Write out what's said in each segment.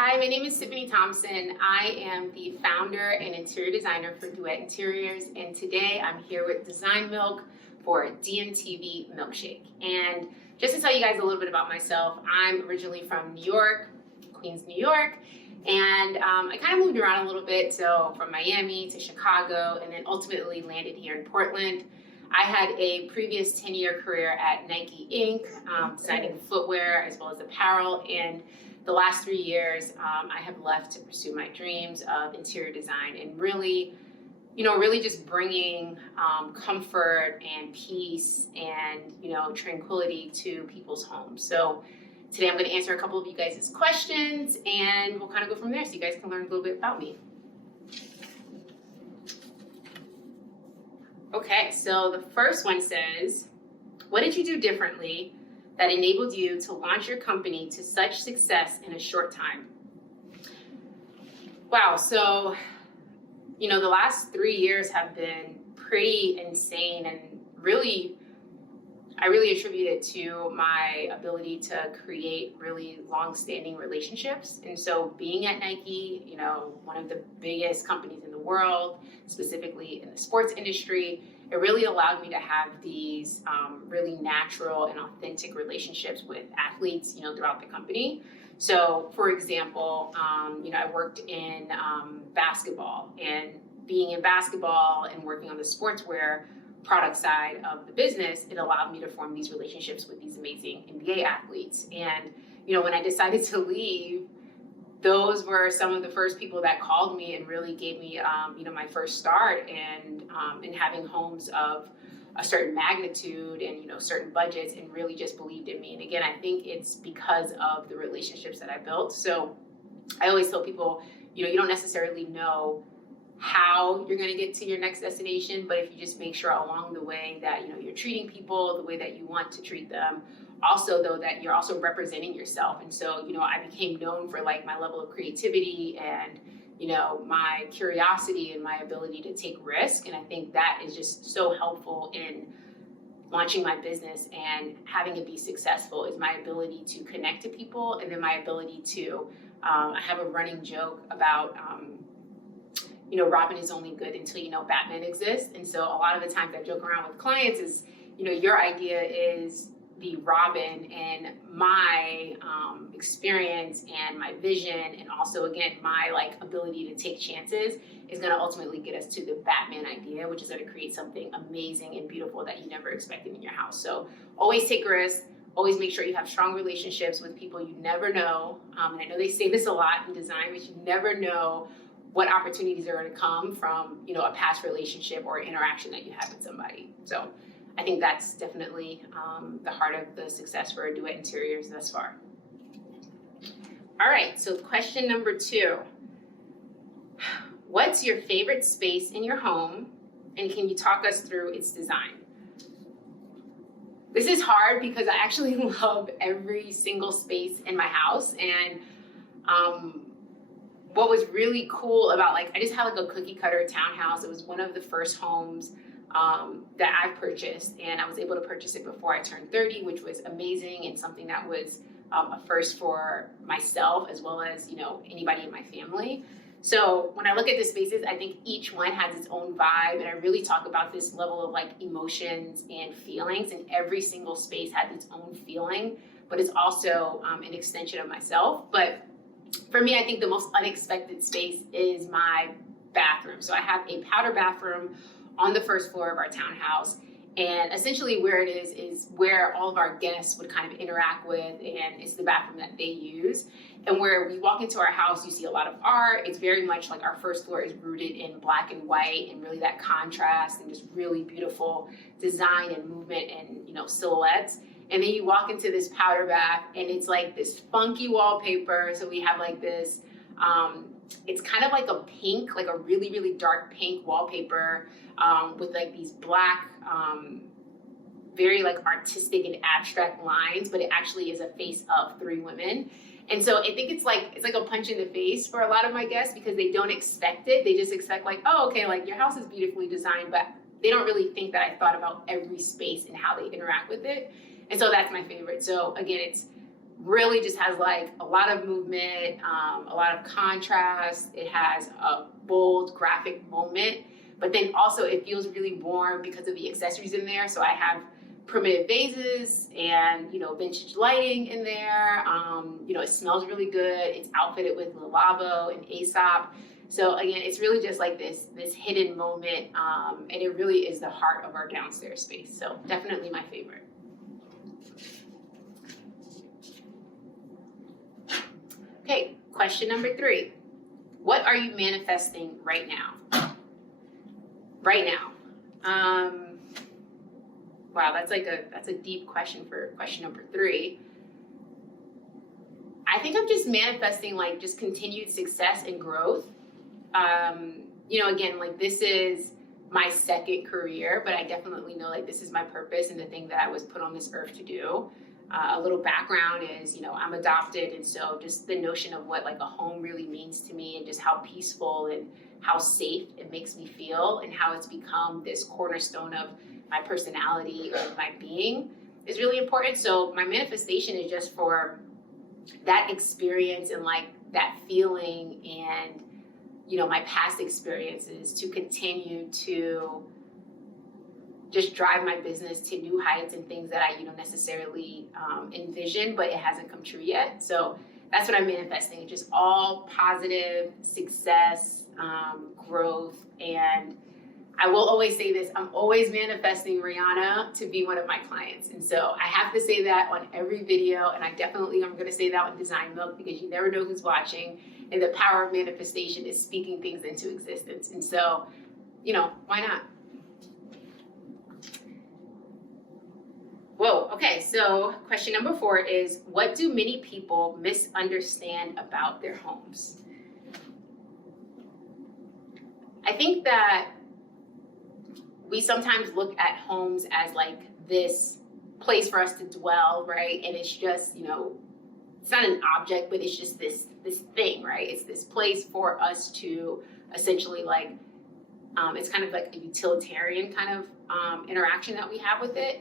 Hi, my name is Tiffany Thompson. I am the founder and interior designer for Duett Interiors, and today I'm here with Design Milk for DMTV Milkshake. And just to tell you guys a little bit about myself, I'm originally from New York, Queens, New York, and I kind of moved around a little bit, so from Miami to Chicago, and then ultimately landed here in Portland. I had a previous 10-year career at Nike Inc., designing footwear as well as apparel, and the last 3 years, I have left to pursue my dreams of interior design and really just bringing comfort and peace and, tranquility to people's homes. So today I'm going to answer a couple of you guys' questions and we'll kind of go from there so you guys can learn a little bit about me. Okay, so the first one says, what did you do differently that enabled you to launch your company to such success in a short time? Wow, so, the last 3 years have been pretty insane, and I really attribute it to my ability to create really long-standing relationships. And so being at Nike, one of the biggest companies in the world, specifically in the sports industry, it really allowed me to have these really natural and authentic relationships with athletes, throughout the company. So, for example, I worked in basketball, and being in basketball and working on the sportswear product side of the business, it allowed me to form these relationships with these amazing NBA athletes. And, when I decided to leave, those were some of the first people that called me and really gave me, my first start and having homes of a certain magnitude and, certain budgets, and really just believed in me. And again, I think it's because of the relationships that I built. So I always tell people, you don't necessarily know how you're going to get to your next destination, but if you just make sure along the way that, you're treating people the way that you want to treat them. Also, though, that you're also representing yourself. And so, I became known for like my level of creativity and, my curiosity and my ability to take risk. And I think that is just so helpful in launching my business and having it be successful, is my ability to connect to people. And then my ability to, I have a running joke about, Robin is only good until Batman exists. And so a lot of the times I joke around with clients is, your idea is the Robin, and my experience and my vision, and also again my ability to take chances is going to ultimately get us to the Batman idea, which is going to create something amazing and beautiful that you never expected in your house. So always take risks. Always make sure you have strong relationships with people you never know. And I know they say this a lot in design, but you never know what opportunities are going to come from, a past relationship or interaction that you have with somebody. So I think that's definitely the heart of the success for Duett Interiors thus far. All right, so question number 2. What's your favorite space in your home, and can you talk us through its design? This is hard because I actually love every single space in my house, and what was really cool about, I just had a cookie cutter townhouse. It was one of the first homes that I purchased, and I was able to purchase it before I turned 30, which was amazing and something that was a first for myself as well as, anybody in my family. So when I look at the spaces, I think each one has its own vibe, and I really talk about this level of emotions and feelings, and every single space has its own feeling, but it's also an extension of myself. But for me, I think the most unexpected space is my bathroom. So I have a powder bathroom on the first floor of our townhouse, and essentially where it is where all of our guests would kind of interact with, and it's the bathroom that they use. And where we walk into our house, you see a lot of art. It's very much our first floor is rooted in black and white, and really that contrast and just really beautiful design and movement and, silhouettes. And then you walk into this powder bath, and it's this funky wallpaper. So we have this, it's kind of a pink, a really, really dark pink wallpaper with these black, very artistic and abstract lines, but it actually is a face of 3 women. And so I think it's a punch in the face for a lot of my guests because they don't expect it. They just expect oh, okay, your house is beautifully designed, but they don't really think that I thought about every space and how they interact with it. And so that's my favorite. So again, it's really just has like a lot of movement, a lot of contrast. It has a bold graphic moment, but then also it feels really warm because of the accessories in there. So I have primitive vases and, you know, vintage lighting in there. You know, it smells really good. It's outfitted with lavabo and Aesop. So again, it's really just like this hidden moment, and it really is the heart of our downstairs space. So definitely my favorite. Okay, question number 3. What are you manifesting right now? Right now. Wow, that's a deep question for question number 3. I think I'm just manifesting like just continued success and growth. You know, again, like this is my second career, but I definitely know like this is my purpose and the thing that I was put on this earth to do. A little background is, you know, I'm adopted, and so just the notion of what like a home really means to me and just how peaceful and how safe it makes me feel and how it's become this cornerstone of my personality and my being is really important. So my manifestation is just for that experience and like that feeling and, you know, my past experiences to continue to just drive my business to new heights and things that I, you know, necessarily envision, but it hasn't come true yet. So that's what I'm manifesting. It's just all positive success, growth. And I will always say this, I'm always manifesting Rihanna to be one of my clients. And so I have to say that on every video, and I definitely am gonna say that on Design Milk, because you never know who's watching, and the power of manifestation is speaking things into existence. And so, you know, why not? Whoa, okay, so question number 4 is, what do many people misunderstand about their homes? I think that we sometimes look at homes as like this place for us to dwell, right? And it's just, you know, it's not an object, but it's just this thing, right? It's this place for us to essentially like, it's kind of like a utilitarian kind of interaction that we have with it.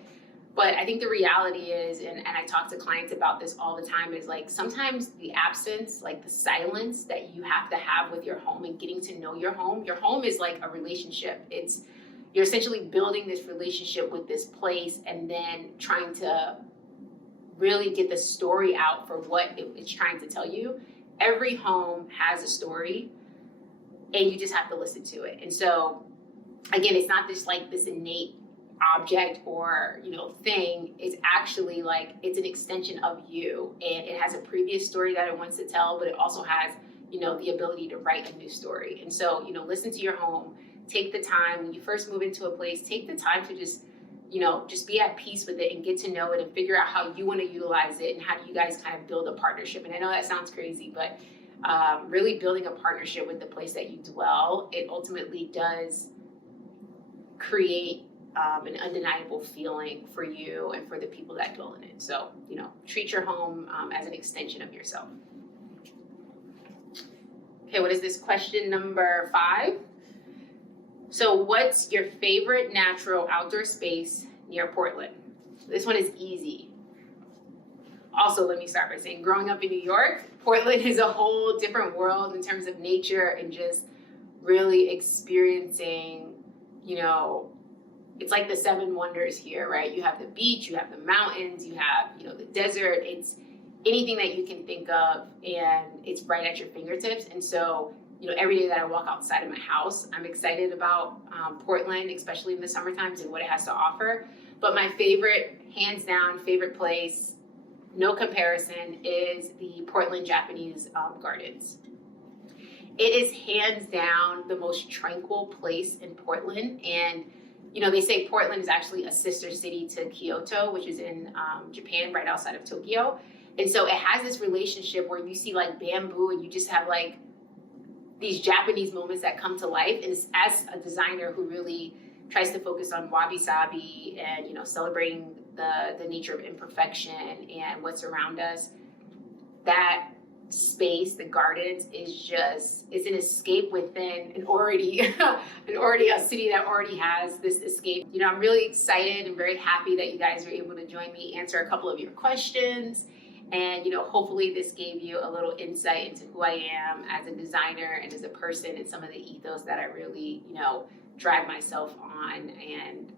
But I think the reality is, and I talk to clients about this all the time, is like sometimes the absence, like the silence that you have to have with your home and getting to know your home is like a relationship. You're essentially building this relationship with this place and then trying to really get the story out for what it's trying to tell you. Every home has a story and you just have to listen to it. And so again, it's not just like this innate object or, you know, thing. It's actually like it's an extension of you, and it has a previous story that it wants to tell, but it also has, you know, the ability to write a new story. And so, you know, listen to your home. Take the time when you first move into a place, take the time to just, you know, just be at peace with it and get to know it and figure out how you want to utilize it and how do you guys kind of build a partnership. And I know that sounds crazy, but really building a partnership with the place that you dwell, it ultimately does create an undeniable feeling for you and for the people that dwell in it. So, you know, treat your home as an extension of yourself. Okay, what is this? Question number 5. So what's your favorite natural outdoor space near Portland? This one is easy. Also, let me start by saying, growing up in New York, Portland is a whole different world in terms of nature and just really experiencing, you know, it's like the 7 wonders here, right? You have the beach, you have the mountains, you have, you know, the desert. It's anything that you can think of, and it's right at your fingertips. And so, you know, every day that I walk outside of my house, I'm excited about Portland, especially in the summer times and what it has to offer. But my favorite, hands down, favorite place, no comparison, is the Portland Japanese Gardens. It is hands down the most tranquil place in Portland. And you know, they say Portland is actually a sister city to Kyoto, which is in Japan, right outside of Tokyo. And so it has this relationship where you see like bamboo and you just have like these Japanese moments that come to life. And it's, as a designer who really tries to focus on wabi-sabi and, you know, celebrating the nature of imperfection and what's around us, that space, the gardens, is just, it's an escape within an already a city that already has this escape. You know, I'm really excited and very happy that you guys were able to join me, answer a couple of your questions. And, you know, hopefully this gave you a little insight into who I am as a designer and as a person, and some of the ethos that I really, you know, drive myself on, and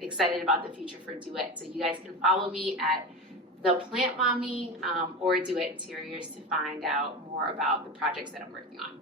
excited about the future for Duett. So you guys can follow me at The Plant Mommy or Duett Interiors to find out more about the projects that I'm working on.